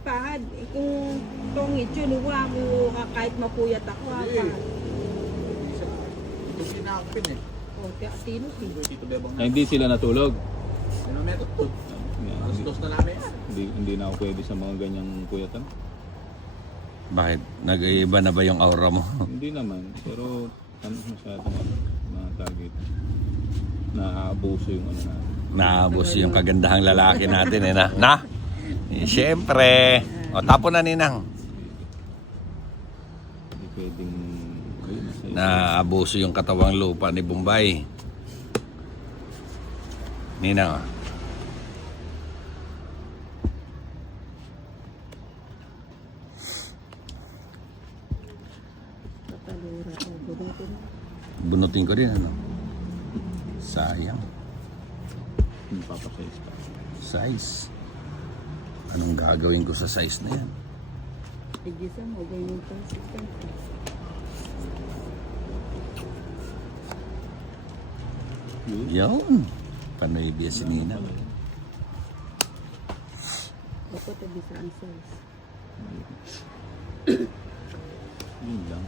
pahad. Kung tongit yun, huwa mo kahit mapuyat ako. Ito pinakapin eh. O, tino Dito bebang Ay, hindi sila natulog. Ano metot to? Alas dos na namin. Hindi na ako pwede sa mga ganyang puyatan. Bakit? Nag-iiba na ba yung aura mo? Hindi naman, pero ano masyadong mga target. Naaabuso yung ano na. Naabos yung kagandahang lalaki natin eh na. Na? Eh, siyempre. O, tapo na ninang. Hindi pwedeng ayun, nasa Naabuso yung katawang lupa ni Bombay. Ninang. Patalura. O, budutin. Bunutin ko din ano. Sayang. papasize pa. Size. Anong gagawin ko sa size na yan? Igisa mo, ganyan pa. Yun. Panoy biya si Nina. Dapat ibisa ang size. Yun lang.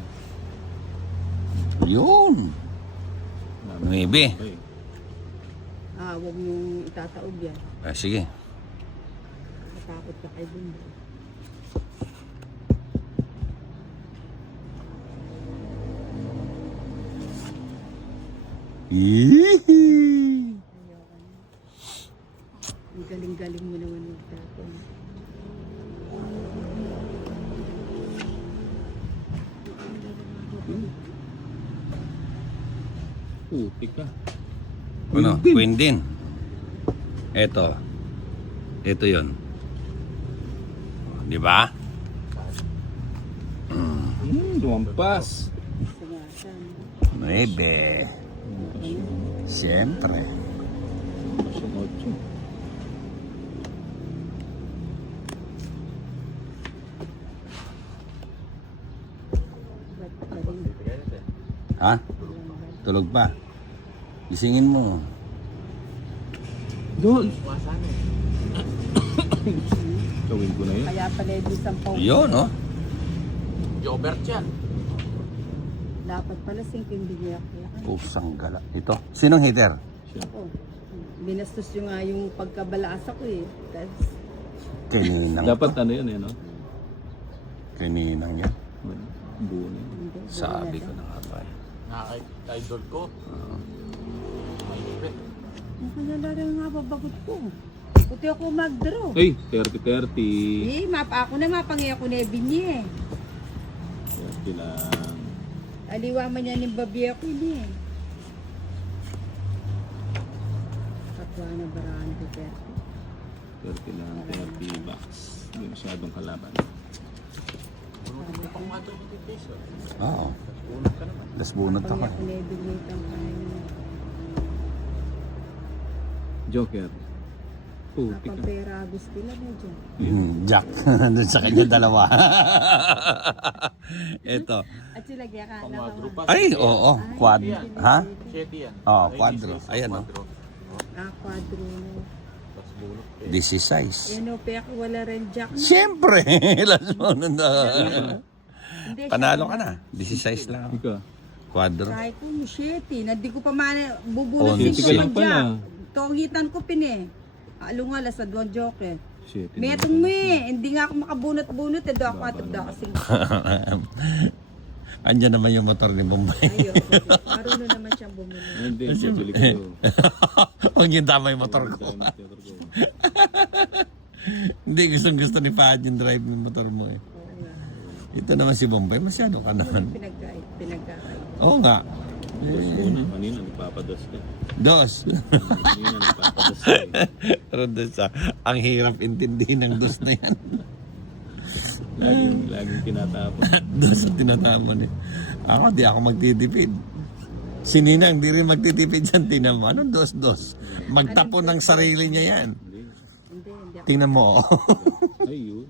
Yun. Maybe. Okay. Huwag mong itataog yan. Sige. Matakot ka kay Bumbo. Yee! Ang galing-galing mo naman magtatong. Putik ka. Ano? Queen din. Ito. Ito yun. Di ba? Lumampas. Sumasan. 9. Siyempre. Pasyon 8. Ba't galing? Ha? Tulog pa. Gisingin mo. Doon. Masano. Gawin ko na yun. Kaya pala yung isang pau. Yun, oh. Jobert yan. Dapat pala singking bigyan kaya. Pusang gala. Ito. Sinong hitter? Oh, binastos yung nga yung pagkabalasa ko eh. Tapos, Kaninang. Dapat ano yun eh, no? Kaninang yan. Buo na yun. hindi. Sabi ko na nga ba. Nakaka-idol ko. Mahigpit. Ang kanalala nga babagot ko. Puti ako mag-draw. Ay, 30-30. Ako na mapangi ako na binye. 30 lang. Aliwa man yan yung babi ako hindi eh. Katwa na barahan ko 30 lang, 30 bucks. Hindi masyadong kalaban. Ano pang mato ni Tito? Oo. Unang ka naman. Das bunot Pangi ako. ako na binye itang kain. Joker. Putik ka. Kapapera gusto lang mo dyan. Jack. Nandun sa kanya dalawa. Ito. At silagya ka na Quadro pa. Ay, oo. Quad. Ha? 7 yan. Oo, Ay, quadro. 16, Ayan, oh. quadro. Quadro. Tapos bulok. This is size. Ano, pek wala rin jack na. Siyempre. Last mo na. Hindi, Panalo ka na. This is size lang. Ika. Quadro. Sabi ko, shitty. Hindi ko pa bubunot Oh, yung shit ka lang jack. pala. Tongitan ko pin eh. Alungal sa doon joke eh. Shit. Metong mo eh. Hindi nga ako makabunot-bunot eh. Do ako atod kasi. Andyan naman yung motor ni Bombay. Ayun. Marunong naman siyang bumunot. Hindi, bibili ko. Huwag yung tama yung motor ko. Hindi, gustong-gusto ni Fahad yung drive ng motor mo eh. Oo nga. Ito naman si Bombay, masyado ka naman. Pinagkait. Oo nga. Una, kanina nagpapadas ka. Dos. Kanina nagpapadas ka eh. Pero dos ang hirap intindihin ng dos na yan. Laging tinatapon. Dos ang tinataman eh. Ako, di ako magtitipid. Si Nina, hindi rin magtitipid yan. Tingnan mo, anong dos-dos? Magtapon ng sarili niya yan. Hindi ako. Tingnan mo, oh. Ayun.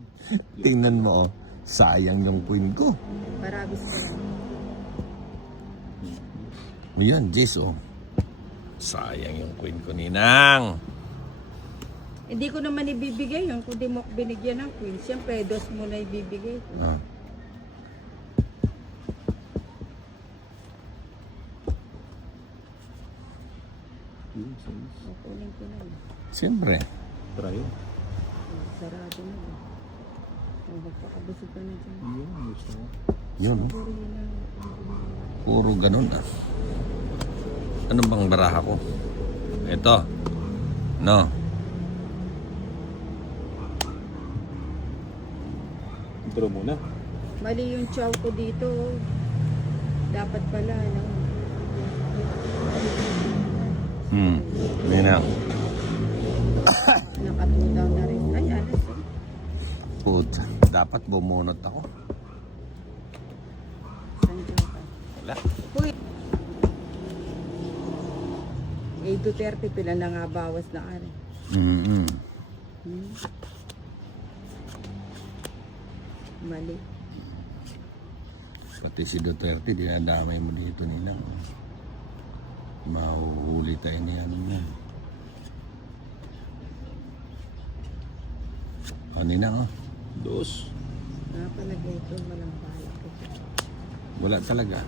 Tingnan mo, oh. Sayang yung queen ko. Parabis ko. Ayan, Jess, oh. Sayang yung queen ko, Ninang. Hindi ko naman ibibigay yun kung di mo ako binigyan ng queen. Siyempre, dos mo na ibibigay ko. Ah. Kukunin ko na yun. Siyempre. Try yun. Sarado na yun. Magpakabusog ka na dyan. Yun, gusto ko. Yun, oh. Puro yun ang Puro ganun ah. Ano bang baraha ko? Ito. No. Draw muna. Mali yung chow ko dito. Dapat pala, no? Yun na. Nakatudaw na rin. Ay, alas eh. Puta. Dapat bumunot ako. Saan chow ka? Wala. Uy! Eh, Duterte, pila na nga bawas na ari. Mm-hmm. Mali. Pati si Duterte, dinadamay mo dito nila. Mahuhuli tayo niya niya. Kanina oh. Dos. Napalagay ito, walang balak ko. Wala talaga.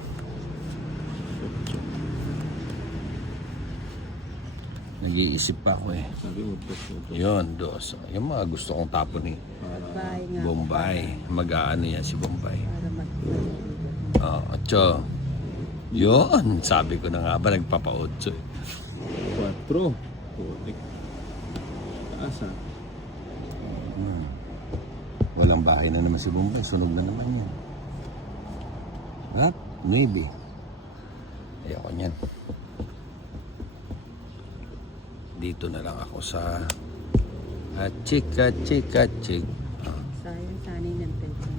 Nag-iisip pa ako eh. Sabi mo, dos. Yun, dos. Yung mga gusto kong tapon eh. Pagbahay nga. Bombay. Mag-aano yan si Bombay. Para Ocho. Yun. Sabi ko na nga ba, nagpapa-8 eh. 4. Putik. Taas ha. Walang bahay na naman si Bombay. Sunog na naman yan. At 9. Ayoko niyan. Dito na lang ako sa Achik. sayang sanay ng tension.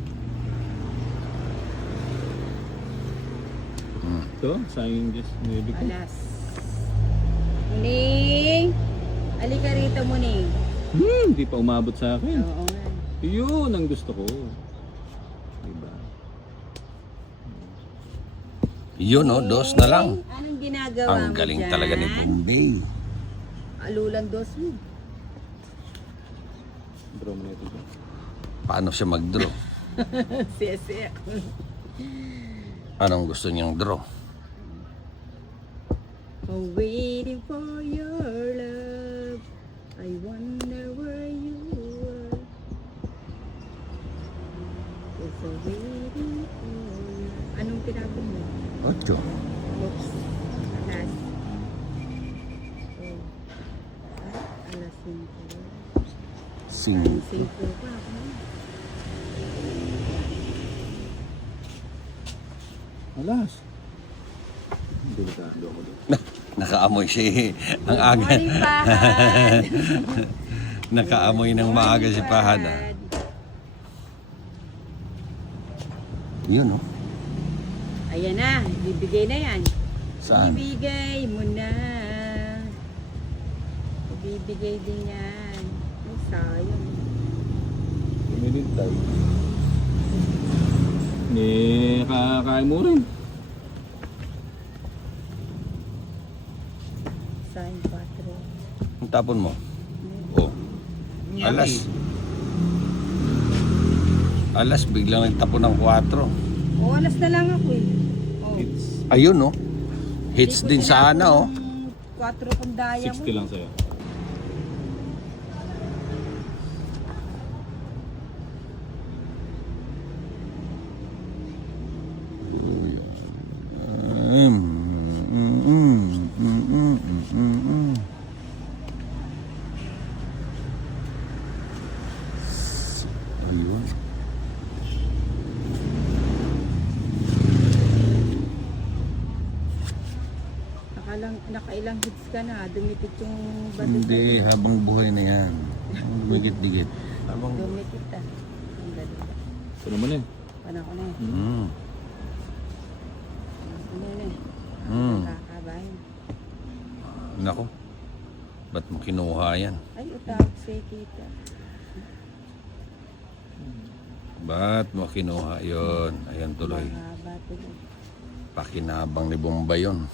Ito, sayang just nilibig ko. Alas. Muning! Alika rito, Muning. Hindi pa umabot sa akin. Oo nga. Yun ang gusto ko. Diba? Yun oh, dos na lang. Anong ginagawa Ang mo galing dyan? talaga ni Bombay. Alulang dos mo. Draw mo na ito. Paano siya mag-draw? Sese. Anong gusto niyang draw? Oh, waiting for your love. I wonder where you are. It's a waiting for you. Anong pinapin mo? 8. Oops. Alas. Oh. Alas 5. Sing. 5 pa. Alas. Delikado ako doon. Nakaamoy siya eh. Ang aga. Morning, Pahad. Nakaamoy ng maaga si Pahad ah. Yun oh. Ayan na, bibigay na yan. Saan? Ibigay mo na. Ibibigay din yan. Ay, sayang. Pumilit tayo. Kakain mo rin. Sayang 4. Ang tapon mo? Oh. Alas. Alas, biglang nagtapon ng 4. O, alas na lang ako eh. Oh. It's Ayun oh. Hits din sana oh. 4 kung daya mo. 60 lang sa'yo. Ayun. Nakailang hits ka na. Dumikit yung bato. Hindi, habang buhay na yan. Bigit-bigit. Habang... Dumikit ah. Ang galing. Ito naman eh. Panako na eh. Mm. Ano na eh. Mm. Kakabahin. Nako. Ba't mo kinuha yan? Ay, utawag sa kita. Ba't mo kinuha yun? Ayan tuloy. Mahaba tuloy. Pakinabang ni Bombay yun.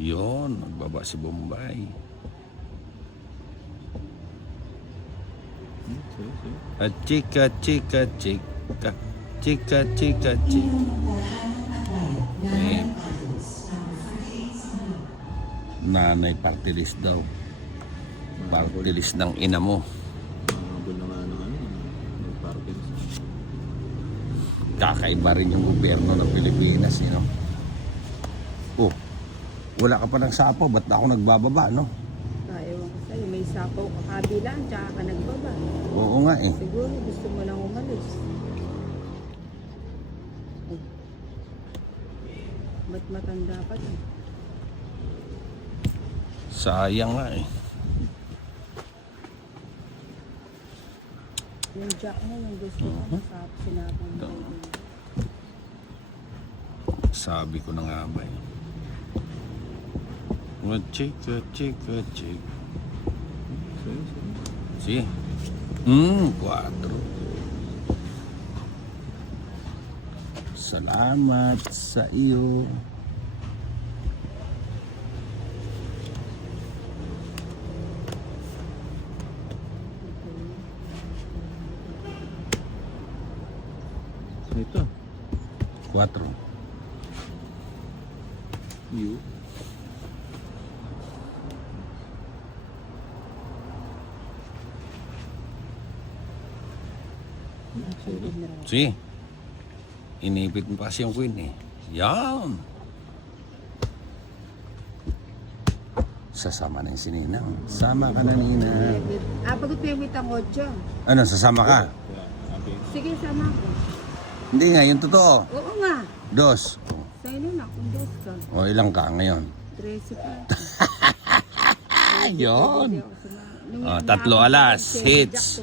Yun, magbaba si Bombay. Sige, sige. At chika, chika, chika. Chika, chika, chika. Eh, nanay party list daw. Party list ng ina mo. Habol na nga ng ano, ng parking. Kakaiba rin yung gobyerno ng Pilipinas, you know? Oh, wala ka pa ng sapaw, ba't na ako nagbababa, no? Ewan ko sa'yo, may sapaw ka kabilaan, tsaka ka nagbaba. Oo nga eh. Siguro gusto mo lang umalis. Oh. Ba't matanda pa din? Sayang nga eh. Yung jack mo, yung gusto mo, sinapang mo. Sabi ko na nga ba eh. Chika, chika, chika. Sige, sige. Si. 4. Salamat sa iyo. Ito. 4. You. Si. Inipit mo pa kasi yung queen eh. Yan. Sasama na yung sininang. Sama ka na, Nina. Pagod mo yung mitang 8. Ano, sasama ka? Yeah, okay. Sige, sama ko. Hindi nga, yung totoo. Oo nga. 2. Sa'yo na, kung dos ka. O, ilang ka ngayon? 13 pa. Yun. 3 alas. Hits.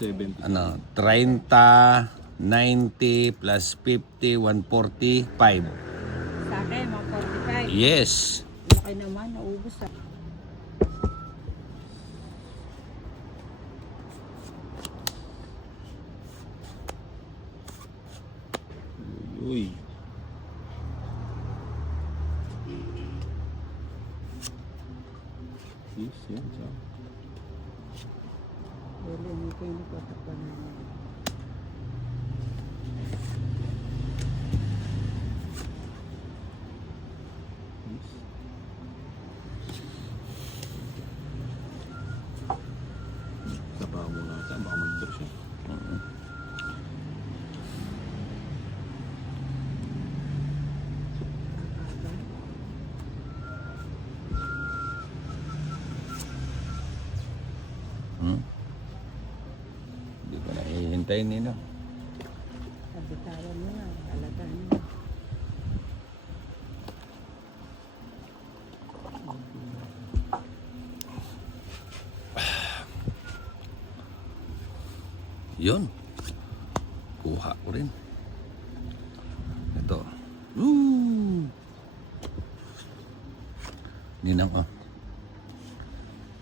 70. Ano, 30, 90 plus 50, 145. Sa akin, mga 45. Yes. Laki naman, naubos ah. Uy. Yes, yan. So. Wala, hindi ko yung patakpan namin. Yes. Sapa mo na ata, baka mag-draw siya. Hindi ko na ihintayin nino. Sabitawan mo nga, halagaan mo. Yun. Kuha ko rin. Ito. Woo! Ninang ah.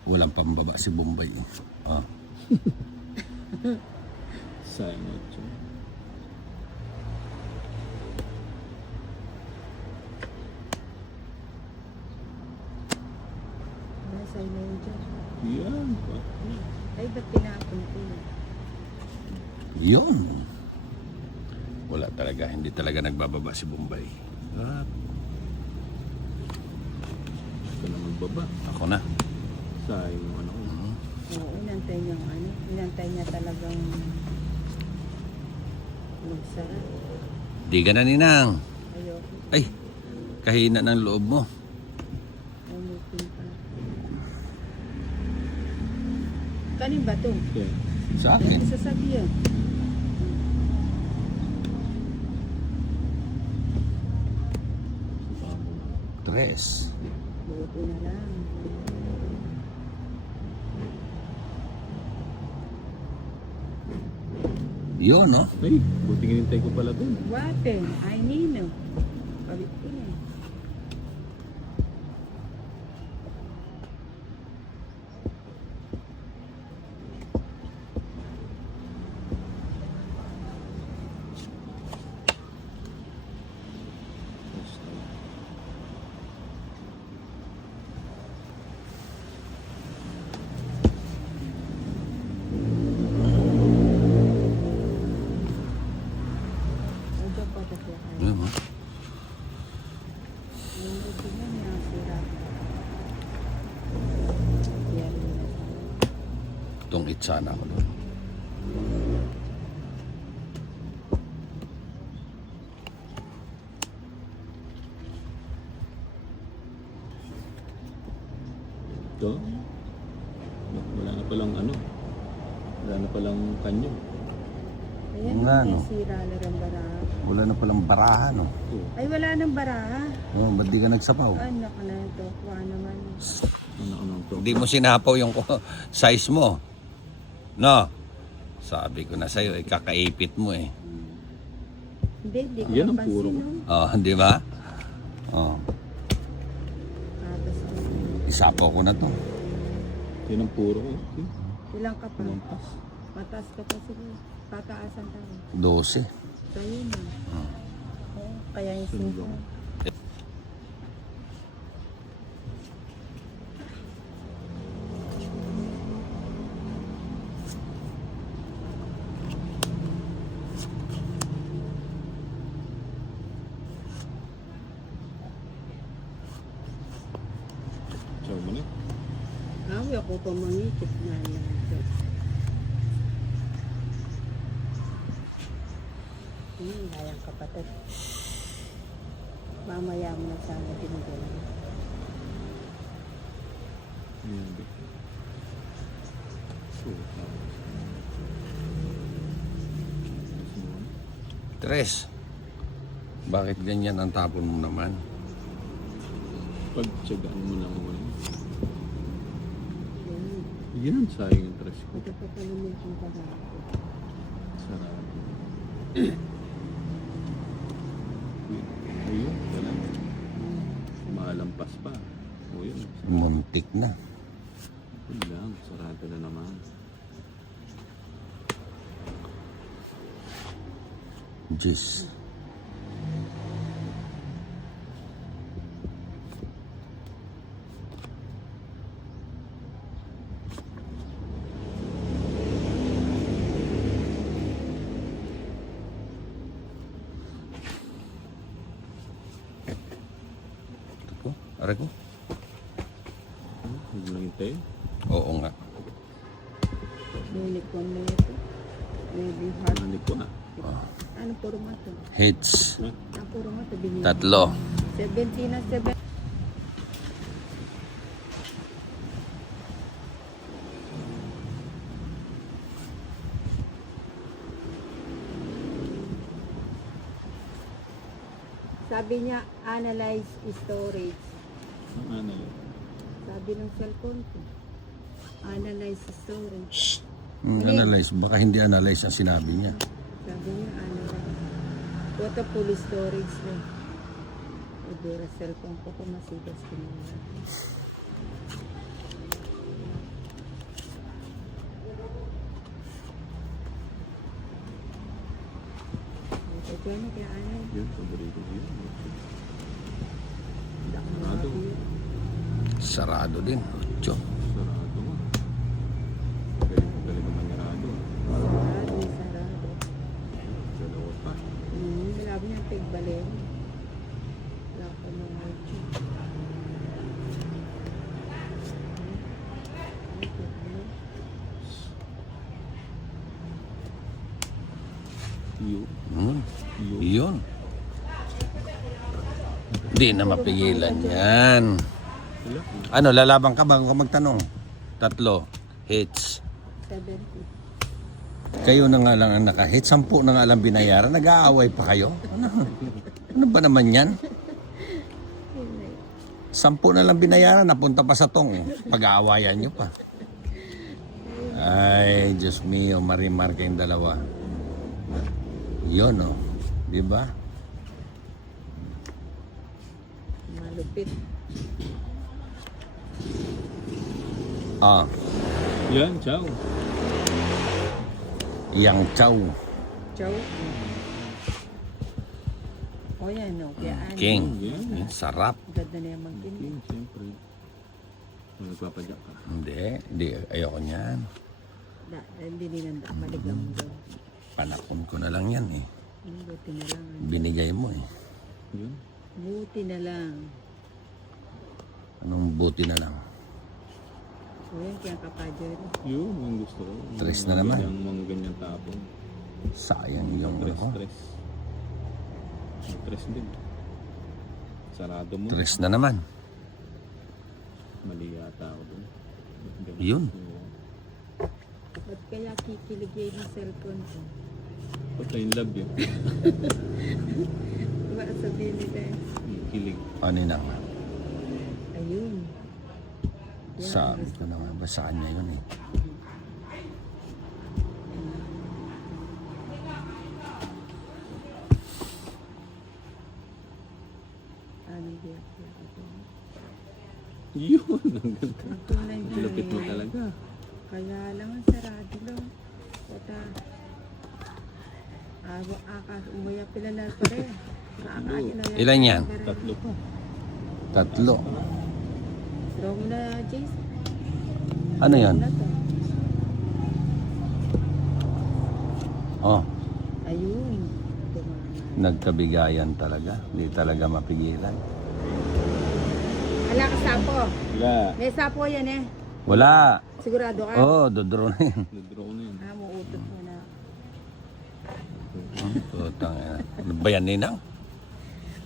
Walang pambaba si Bombay. Ah. Sayang na ito. Ano sa'yo na yun dyan? Yan. Ay, ba't pinapon ko yun? Yun. Wala talaga. Hindi talaga nagbababa si Bombay. Ah, Ito na magbaba. ako na. Sayang yung ano ko. Oo, inantay niya ang ano. Inantay niya talagang magsara. Di ka na, Ninang. Ayoko. Ay, kahina ng loob mo. Umutin pa. Kanin ba ito? Okay. Sa akin. Sasabihan. Sapa mo na. 3. Buti na lang. Yun, no? Ay, buti hinintay ko pala dun. Wate, ay nino. Palit ko na. Malapit sana ako doon. Ito. Wala na palang ano. Wala na palang kanyo. Ayan, Nga, may no? sira na rin baraha. Wala na palang baraha, no? Ito. Ay, wala nang baraha. Oh, ba't di ka nagsapaw? Anak na ito. Kuha naman. Ano to? Hindi mo sinapaw yung size mo. No? Sabi ko na sa'yo, kakaipit mo eh. Hindi ko Yan ang napansin, puro. no? Oh, di ba? Oh, Tapos, isapaw ko na to. Yan ang puro ko. ilang ka pa? Lampas. Mataas ka pa siguro. Tataasan tayo. 12. Sa'yo na. Oo, kaya yung Sundo. 5. Sabi mo na. Awi ako pa mangikit na lang ito. Layang kapatid. Mamaya mo na sana binigay. Hindi. So, Tres. Bakit ganyan ang tapon mo naman? pagtsagaan mo lang mo. Yan. Yan ang sayang yung tres ko. Ito pa pala mo yung baraha. Sarado. Ayun, wala. Malampas pa. O yun. Muntik na. Yun lang, sarado na naman. Diyos. Ito po, aray ko. Huwag mo lang hintay. Oo nga. Unicorn na ito. Maybe heart. Nanik ko na. Ano puro mo ito? Hits. Ah, puro mo ito. Binili. Tatlo. 70 na 7. Sabi niya, analyze storage. Ang ano yun. Sabi ng cellphone ko. Analyze storage. Analyze. Baka hindi analyze ang sinabi niya. Sabi niya, analyze. Waterpool storage na. Idura cellphone ko kung masigas ko na. Ito na kaya ano. Yun, paborito ko yun. Sarado. Sarado din. Ocho. Sarado mo. Galing naman yarado. Sarado. Dalawa pa. Sabi niya, tigbalik. Wala ko mga ito. Iyo. Iyo. Yun. Di na mapigilan yan. Wala. Ano, lalaban ka ba kung magtanong? Tatlo. Hits. 70. Kayo na nga lang ang nakahit. 10 na nga lang binayaran. Nag-aaway pa kayo. Ano ba naman yan? 10 na lang binayaran. Napunta pa sa tong. Pag-aawayan nyo pa. Ay, Diyos mio. Marimar kayong dalawa. Yun, oh. Diba? Malupit. Ah, Yan, ciao. yang chow. Chow. O yan, no? Kaya ano. King. Yan. Sarap. Ganda na yung mag-king. King, siyempre. Nagpapadyak ka. Hindi. Ayoko niyan. Hindi nilang maligam mo doon. Panakon ko na lang yan eh. Buti na lang. Binigay mo eh. Yun. Buti na lang. Anong buti na lang? O yan, kaya kapadyo rin. Yun, ang gusto ko. Tres na naman. Mga ganyan tapon. Sayang yung ano. Stress. Stress din. Sarado mo. 3 na naman. Mali yata ako dun. Ganun. Yun. Ba't kaya kikilig yun yung cellphone ko? Patay in love yun. Diba sabihin nila eh. Kilig. Ano na nga? Ayun. Yan, Sabi ko naman ba sa kanya yun eh. Anong biyak-biyak ako? Yun, ang ganda. Ang tunay na Lupit mo eh. talaga. Kaya lang ang sarado lang. Kota. Umaya pila na pa rin. Ilan yan? Tatlo pa. 3. Draw mo na, Jace. Ano yan? Na to. Oh, Ayun. Tumama. nagkabigayan talaga. Hindi talaga mapigilan. Wala ka sapo. Wala. May sapo yan eh. Wala. Sigurado ka? Oh, dodro na yun. Nadraw ko na yun. Muutot mo na. Putang ina. Ano ba yan, Ninang?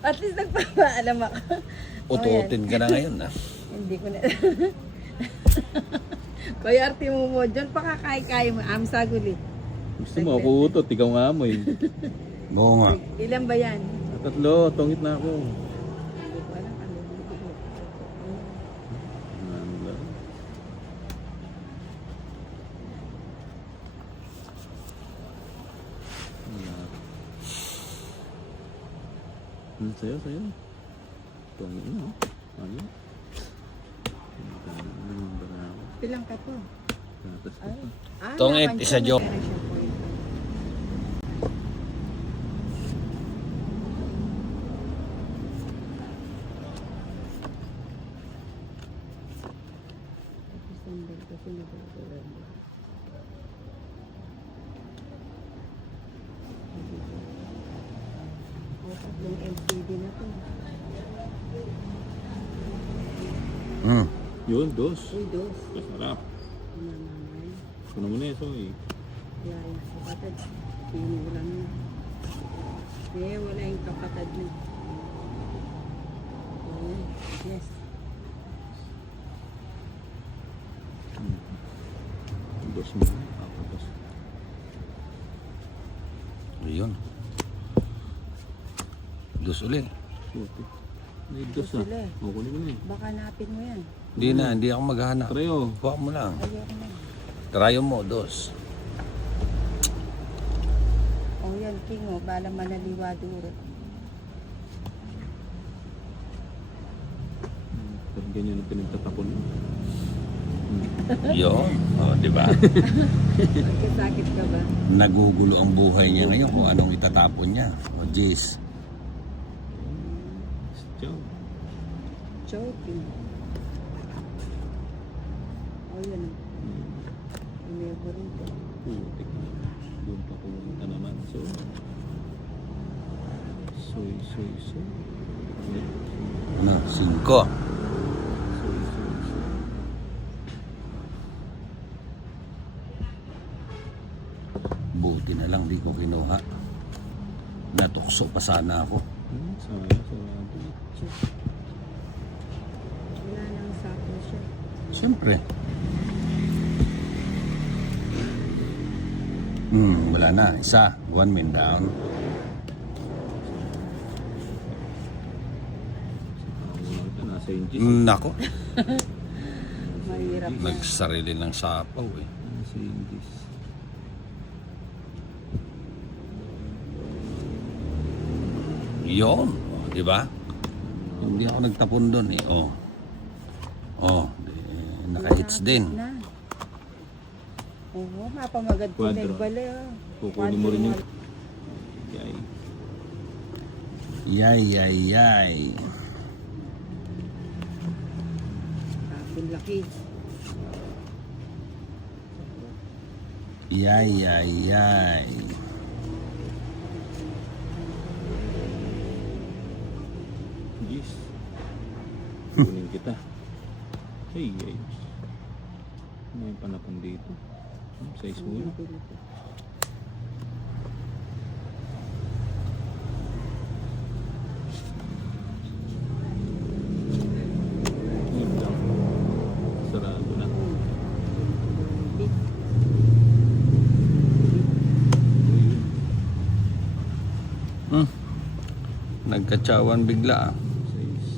At least nagpapaalam ako. Ututin ka na ngayon ah. Hindi ko na. Kaya arte mo dyan, pakakay-kay mo. Saguli. Gusto mo ako utot, ikaw nga mo eh. Oo nga. Ilan ba yan? Tatlo, tungit na ako. Hindi ko alam. Ano ko. Ano ba? Wala. Sayo, sayo. Tungit na oh. Ano? Pilang ka to? Gatas ko Ay. pa. Tongit, naman isa siya, joke. may siya po ito. Tapos sandal kasi nagagalan. Tatlong LCD na to. Hmm. Yun, dos. Uy, dos. Masarap. Nananay. Kuno mo na eh, so eh. Kaya yung kapatid, sino lang yun. Eh, wala yung kapatid na. Ayan, yes. Dos mo. Ako, dos. Ayun. Dos ulit. Puti. May dos Dos na. sila eh. Kukunin mo na eh. Baka napin mo yan. Hindi na, hindi ako maghahanap. Treo. Huwag mo lang. Ayoko na. Try mo, 2. O yan, King, o. Bala manaliwa duro. Pero ganyan ang pinagtatapon mo. Yun. O, di ba? Magkasakit ka ba? Nagugulo ang buhay niya ngayon kung anong itatapon niya. O, jeez. Ciao. Joking. O yan, o. Inevo rin to. Putik na. Doon pa pumunta naman. So, soy. Ano? 5. Soy. Buti na lang di ko kinuha. Natukso pa sana ako. Sarado. Wala nang sapo siya. Siyempre. Wala na. Isa. 1 min down. Nasa inches. Nako. Mahirap na. Nagsarili ng sapaw eh. Nasa inches. Yun. O, di ba? Hindi ako nagtapon doon eh. Oh. Oh, naka-hits din. Na. Oo, mapamagad ko na Quadro. yung bala. Kukunin mo rin yung... Yay. Yay. Kapon laki. Yay. Jeez. Kunin kita. Hey, guys. may panapon dito. Size mo yun. Nabili ko. Yun lang. Sarado na. Big. Ayun. Nagkatsawan bigla ah. Size.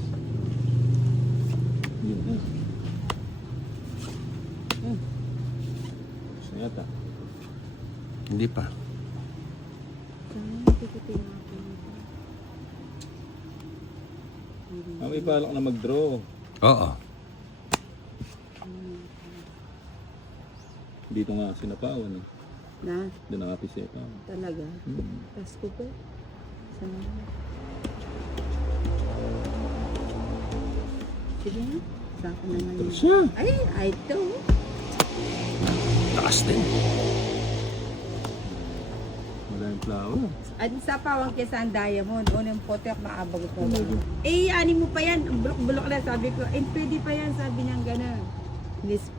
Yun na. Gusto yata. Hindi pa. Sana hindi ko tinapin ito. May balak na mag-draw. Oo. Dito nga sinapawan eh. Na, Doon nakapiseta. talaga. Pasko po. Sana. Sige na. Saka naman Ito yun. siya. Ay, ito. Taas din. Maraming flower. At sa pawang kesa ang diamond. Unang puti ako maabagot mo. Tumulog. Ani mo pa yan. Ang bulok-bulok na. Sabi ko, pwede pa yan. Sabi niya gano'n.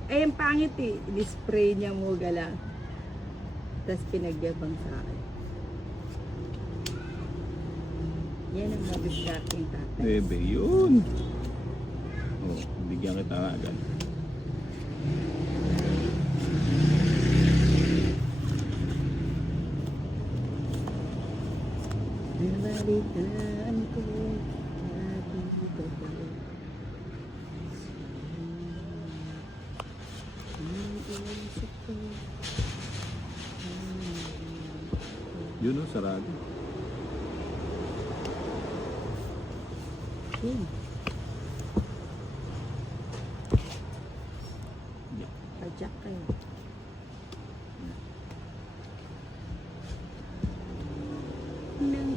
Ang pangit eh. Spray niya mo gala. Tapos pinagyabang sa akin. Yan ang mabisyaking tatay. Bebe, yun. Oh, bigyan kita agad. Nabalitaan ko. Ating totoo. Ang isip ko. Yun oh, sarado. Yun. Yeah. Pajak kayo. Nang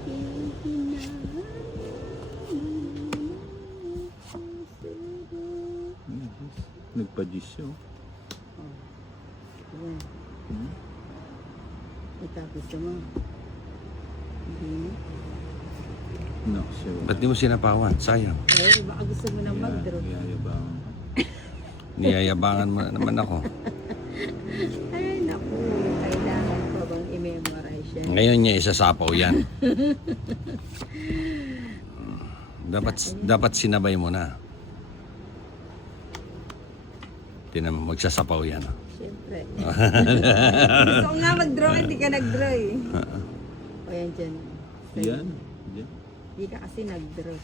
Nagpa-gis siya. Oh. Yan. Hmm? Ito gusto mo. Hindi. No, siya. Ba't di mo sinapawan? Sayang. Ay, baka gusto mo nang mag-draw. Yayabang. Niyayabangan mo na naman ako. Ay, naku. Kailangan ko bang i-memorize yan? Ngayon niya isasapaw yan. Dapat sinabay mo na. Tinan mo, magsasapaw yan. Siyempre. Gusto ko nga mag-draw, hindi ka nag-draw eh. O yan dyan. Yan. Yan. Hindi ka kasi nag-draw.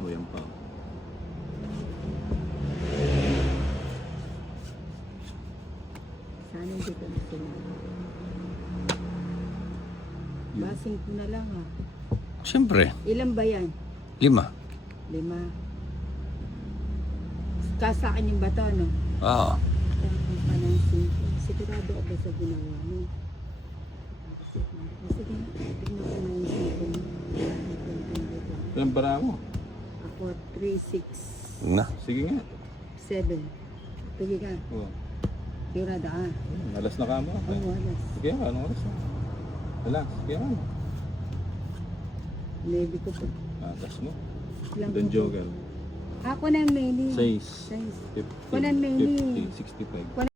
O yan pa. Sana hindi ko na sinabi. Basing ko na lang ha. Siyempre, Ilan ba yan? 5. 5. Kasa akin yung bato, no? Oo. Ang panansin ko. Sigurado ako sa ginawa mo. Sige na. Tignan ko na yung sipon mo. Yan para mo. Ako 3, 6, Na. Sige nga. 7. Sige ka. Oh. Sigurado ka. Alas na ka mo. Oo, alas. Sige nga, anong oras na? Wala. Sige nga. Levi ko po. Atas mo. Lang Don ko. Joker. Ako na many. 6. 6. 50. Kunan many. 50. 65.